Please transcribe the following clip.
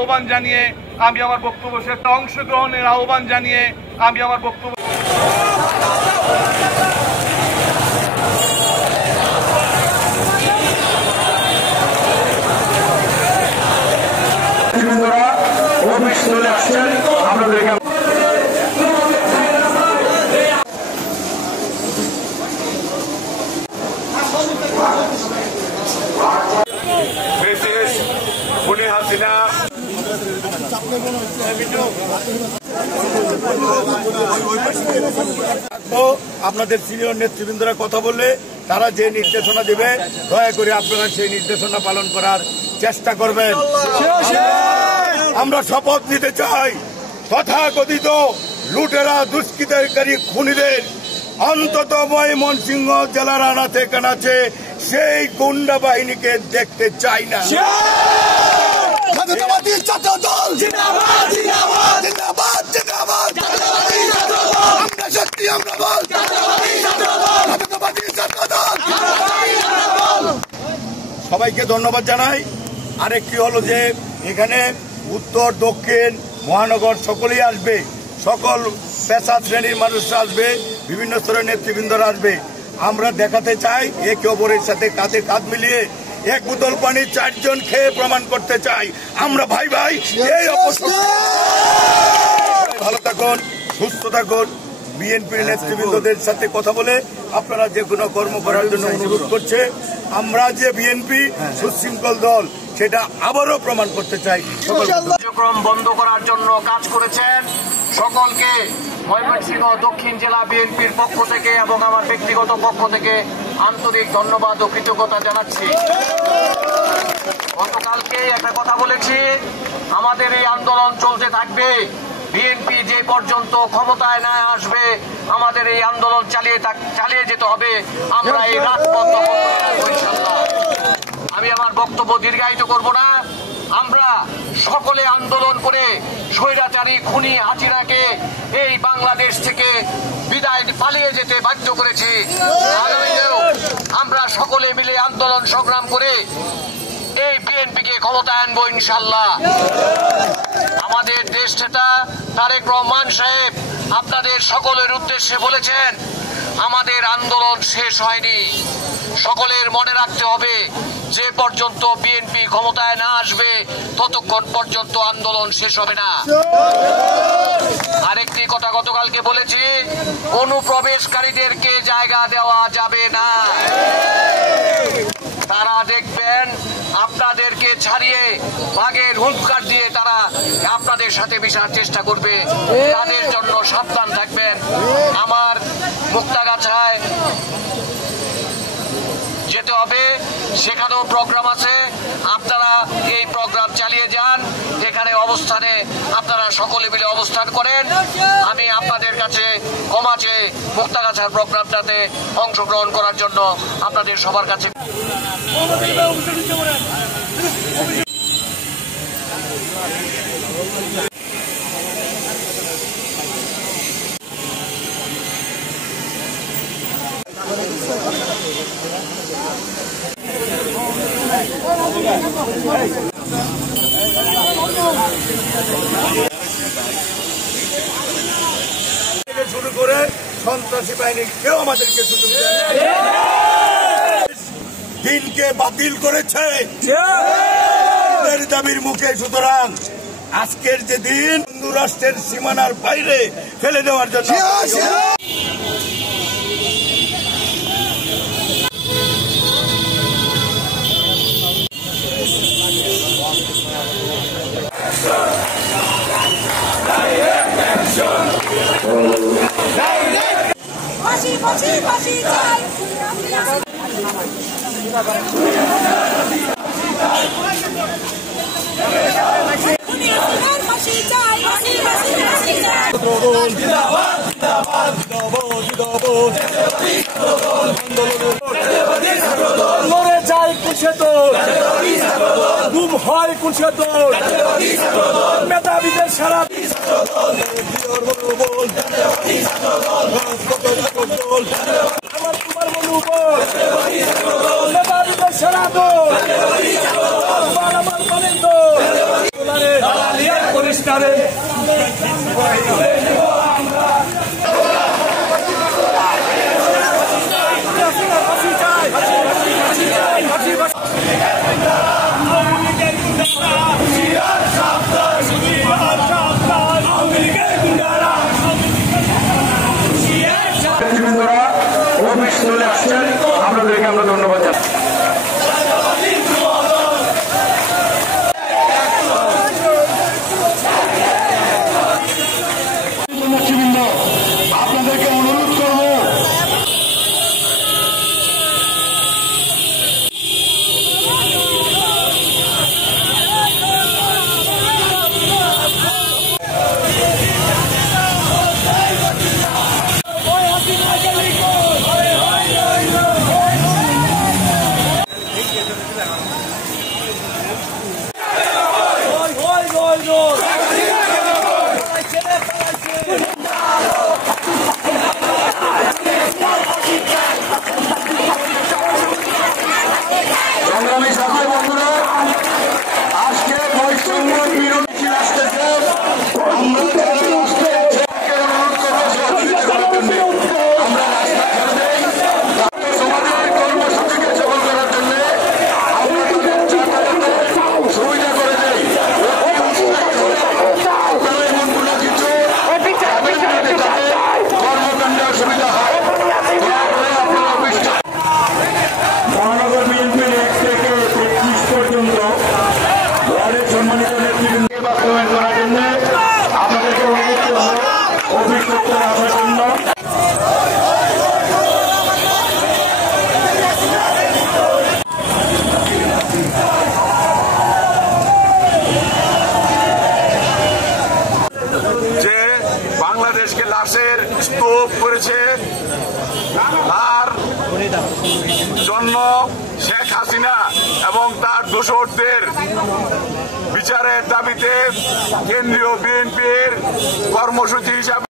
আহ্বান জানিয়ে আমি আমার বক্তব্য শেষ অংশগ্রহণের আহ্বান জানিয়ে আমি আমার বক্তব্য চলে আসছেন আপনাদেরকে হাসিনা আপনাদের সিনিয়র নেতৃবৃন্দরা কথা বললে তারা যে নির্দেশনা দেবে দয়া করে আপনারা সেই নির্দেশনা পালন করার চেষ্টা করবেন। আমরা শপথ নিতে চাই তথাকথিত লুটেরা দুষ্কৃতকারী খুনিদের অন্তত ময়মনসিংহ জেলার আনাচে কানাচে সেই গুন্ডা বাহিনীকে দেখতে চাই না। সবাইকে ধন্যবাদ জানাই। আরেকটি হলো যে এখানে উত্তর দক্ষিণ মহানগর সকলেই আসবে, সকল পেশা শ্রেণীর মানুষরা আসবে, বিভিন্ন স্তরের নেতৃবৃন্দরা আসবে। আমরা দেখাতে চাই একে অপরের সাথে কাঁধে কাঁধ মিলিয়ে এক বোতল পানি 4 জন খেয়ে প্রমাণ করতে চাই আমরা ভাই ভাই। এই ভালো থাকুন, সুস্থ থাকুন। বিএনপির নেতৃবৃন্দদের সাথে কথা বলে আপনারা যে কোনো কর্ম করার জন্য অনুরোধ করছে। আমরা যে বিএনপি সুশৃঙ্খল দল সেটা আবারও প্রমাণ করতে চাই। কার্যক্রম বন্ধ করার জন্য কাজ করেছেন সকলকে ময়মনসিংহ দক্ষিণ জেলা বিএনপির পক্ষ থেকে এবং আমার ব্যক্তিগত পক্ষ থেকে আন্তরিক ধন্যবাদ ও কৃতজ্ঞতা জানাচ্ছি। গতকালকে একটা কথা বলেছি, আমাদের এই আন্দোলন চলতে থাকবে। বিএনপি যে পর্যন্ত ক্ষমতায় না আসবে আমাদের এই আন্দোলন চালিয়ে যেতে হবে। আমরা এই রাজপথ দখল করে রাখবো ইনশাআল্লাহ। আমি আমার বক্তব্য দীর্ঘায়িত করব না। আমরা সকলে আন্দোলন করে স্বৈরাচারী খুনি হাসিনাকে এই বাংলাদেশ থেকে বিদায় পালিয়ে যেতে বাধ্য করেছি। আগামীতেও আমরা সকলে মিলে আন্দোলন সংগ্রাম করে এই বিএনপিকে ক্ষমতায় আনবো ইনশাআল্লাহ। আমাদের দেশ নেতা তারেক রহমান সাহেব আপনাদের সকলের উদ্দেশ্যে বলেছেন আমাদের আন্দোলন শেষ হয়নি। সকলের মনে রাখতে হবে যে পর্যন্ত বিএনপি ক্ষমতায় না আসবে ততক্ষণ পর্যন্ত আন্দোলন শেষ হবে না। আরেকটি কথা গতকালকে বলেছি, অনুপ্রবেশকারীদেরকে জায়গা দেওয়া যাবে না। তারা দেখবেন আপনাদেরকে ছাড়িয়ে বাঘের হুঙ্কার দিয়ে তারা আপনাদের সাথে মিশার চেষ্টা করবে। তাদের জন্য সাবধান থাকবেন। আমার মুক্তাগাছায় যেতে হবে, সেখানেও প্রোগ্রাম আছে। আপনারা এই প্রোগ্রাম চালিয়ে যান। এখানে অবস্থানে আপনারা সকলে মিলে অবস্থান করেন। আমি আপনাদের কাছে ক্ষমা চেয়ে মুক্তাগাছার প্রোগ্রামটাতে অংশগ্রহণ করার জন্য আপনাদের সবার কাছে শুরু করে সন্ত্রাসী বাহিনী কেউ আমাদেরকে সুযোগ দিনকে বাতিল করেছে দাবির মুখে। সুতরাং আজকের যে দিন হিন্দু রাষ্ট্রের সীমানার বাইরে ফেলে দেওয়ার জন্য লড়ে যায় কুছে তোর গুম হয় কুছে তোর মেধাবীদের সারা আমার তোমার মনোবল মেধাবীদের সারা দোল আমার মানেন তো বিচারে চলে আসছেন, আপনাদেরকে আমরা ধন্যবাদ জানাই। আপনাদেরকে অনুরোধ করবো সংগ্রামী সাথী বন্ধুরা, আজকে বৈষম্য বিরোধী আসতেছে। আমরা যারা রাষ্ট্রের অনুরোধ করবো সহযোগিতা করার জন্য আমরা রাস্তা ছেড়ে দেই। সমাজের কর্মসূচিকে সফল করার জন্য আমরা তাদের যাতায়াতে সুবিধা করে দেই। আপনারা এমনগুলো কিছু কর্মকাণ্ডের সুবিধা হয়, আপনারা অফিসটা মহানগর বিএনপির 1 থেকে 33 পর্যন্ত ওয়ার্ডের সম্মানিত নেতৃবৃন্দকে বাস্তবায়ন করার জন্য আপনাদেরকে অনুরোধ করব অফিস করতে আসার জন্য। যে বাংলাদেশকে লাশের স্তূপ করেছে তার জন্য শেখ হাসিনা এবং তার দোসরদের বিচারের দাবিতে কেন্দ্রীয় বিএনপির কর্মসূচি হিসাবে